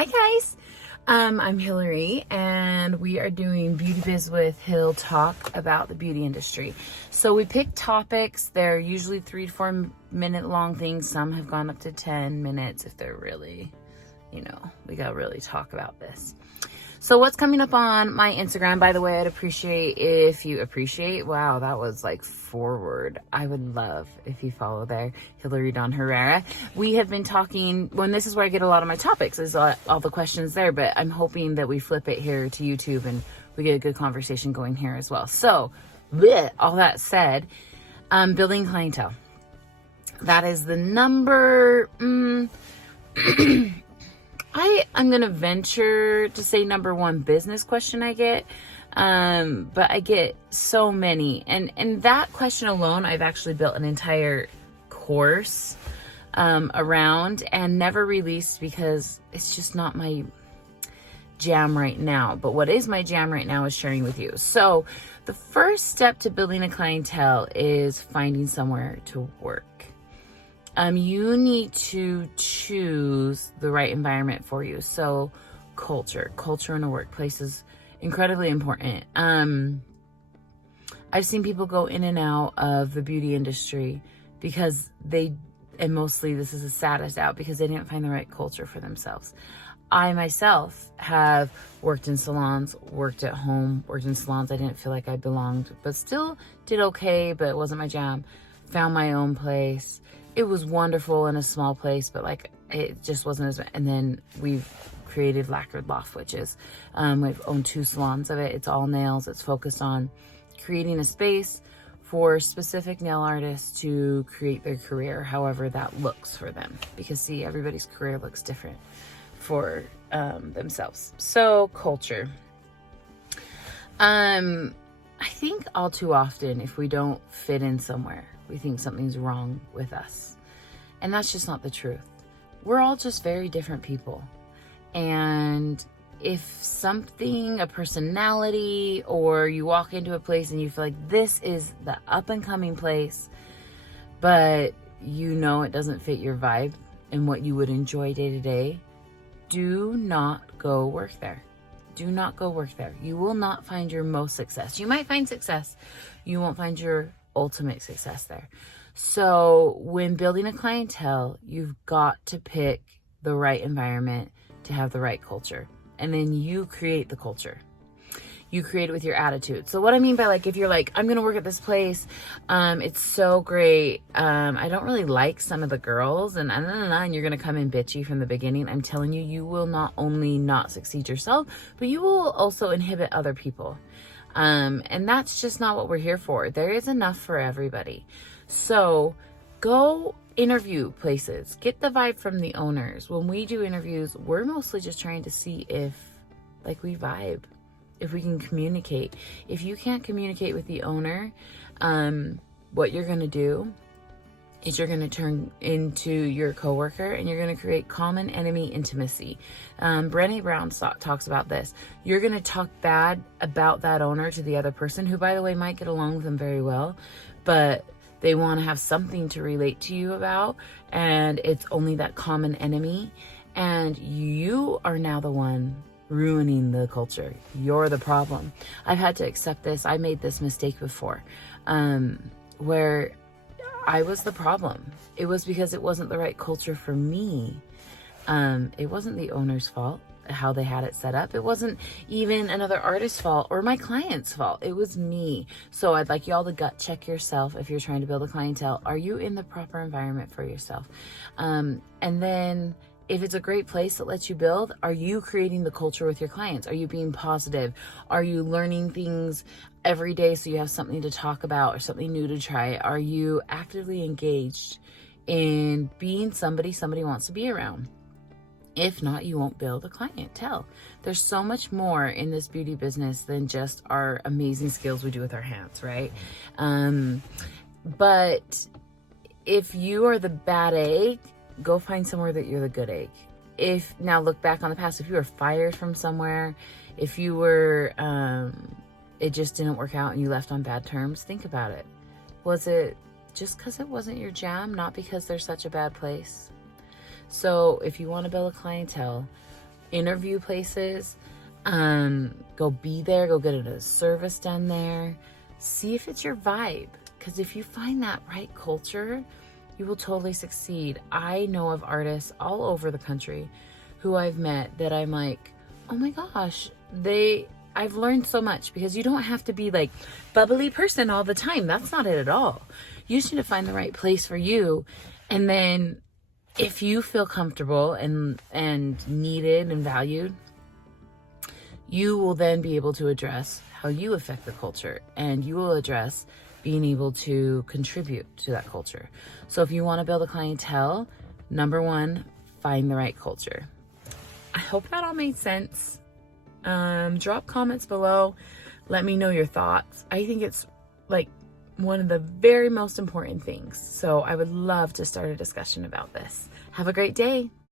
Hi guys, I'm Hillary and we are doing Beauty Biz with Hill talk about the beauty industry. So we pick topics. They're usually 3 to 4 minute long things. Some have gone up to 10 minutes if they're really, we gotta really talk about this. So what's coming up on my Instagram, by the way, I'd appreciate if you appreciate. Wow, that was like forward. I would love if you follow there, Hillary Dawn Herrera. We have been talking, this is where I get a lot of my topics, is all the questions there, but I'm hoping that we flip it here to YouTube and we get a good conversation going here as well. So, all that said, building clientele. That is the number, I'm going to venture to say number 1 business question I get. But I get so many. And that question alone, I've actually built an entire course around and never released because it's just not my jam right now. But what is my jam right now is sharing with you. So the first step to building a clientele is finding somewhere to work. You need to choose the right environment for you. So culture in a workplace is incredibly important. I've seen people go in and out of the beauty industry because and mostly this is the saddest out, because they didn't find the right culture for themselves. I myself have worked in salons, worked at home, worked in salons I didn't feel like I belonged, but still did okay, but it wasn't my jam. Found my own place. It was wonderful in a small place, but it just wasn't as, and then we've created Lacquered Loft, which is, we've owned 2 salons of it. It's all nails. It's focused on creating a space for specific nail artists to create their career, however that looks for them. Because see, everybody's career looks different for themselves. So culture. I think all too often, if we don't fit in somewhere, we think something's wrong with us. And that's just not the truth. We're all just very different people. And if something, a personality, or you walk into a place and you feel like this is the up and coming place, but it doesn't fit your vibe and what you would enjoy day to day, do not go work there. Do not go work there. You will not find your most success. You might find success. You won't find your ultimate success there. So when building a clientele, you've got to pick the right environment to have the right culture. And then you create the culture. You create it with your attitude. So what I mean by if you're like, I'm going to work at this place. It's so great. I don't really like some of the girls and you're going to come in bitchy from the beginning. I'm telling you, you will not only not succeed yourself, but you will also inhibit other people. And that's just not what we're here for. There is enough for everybody. So go interview places, get the vibe from the owners. When we do interviews, we're mostly just trying to see if we vibe, if we can communicate. If you can't communicate with the owner, what you're going to do is you're going to turn into your coworker and you're going to create common enemy intimacy. Brené Brown talks about this. You're going to talk bad about that owner to the other person, who, by the way, might get along with them very well, but they want to have something to relate to you about, and it's only that common enemy, and you are now the one ruining the culture. You're the problem. I've had to accept this. I made this mistake before, where I was the problem. It was because it wasn't the right culture for me. It wasn't the owner's fault, how they had it set up. It wasn't even another artist's fault or my client's fault. It was me. So I'd like y'all to gut check yourself if you're trying to build a clientele. Are you in the proper environment for yourself? And then if it's a great place that lets you build, are you creating the culture with your clients? Are you being positive? Are you learning things every day so you have something to talk about or something new to try? Are you actively engaged in being somebody wants to be around? If not, you won't build a clientele. There's so much more in this beauty business than just our amazing skills we do with our hands, right? But if you are the bad egg, go find somewhere that you're the good egg. Now look back on the past, if you were fired from somewhere, if you were, it just didn't work out and you left on bad terms, think about it. Was it just because it wasn't your jam, not because there's such a bad place? So if you want to build a clientele, interview places, go be there, go get a service done there. See if it's your vibe. Because if you find that right culture, you will totally succeed. I know of artists all over the country who I've met that I'm like, oh my gosh, I've learned so much, because you don't have to be like bubbly person all the time. That's not it at all. You just need to find the right place for you. And then if you feel comfortable and needed and valued, you will then be able to address how you affect the culture, and you will address being able to contribute to that culture. So if you want to build a clientele, number one, find the right culture. I hope that all made sense. Drop comments below. Let me know your thoughts. I think it's like one of the very most important things. So I would love to start a discussion about this. Have a great day.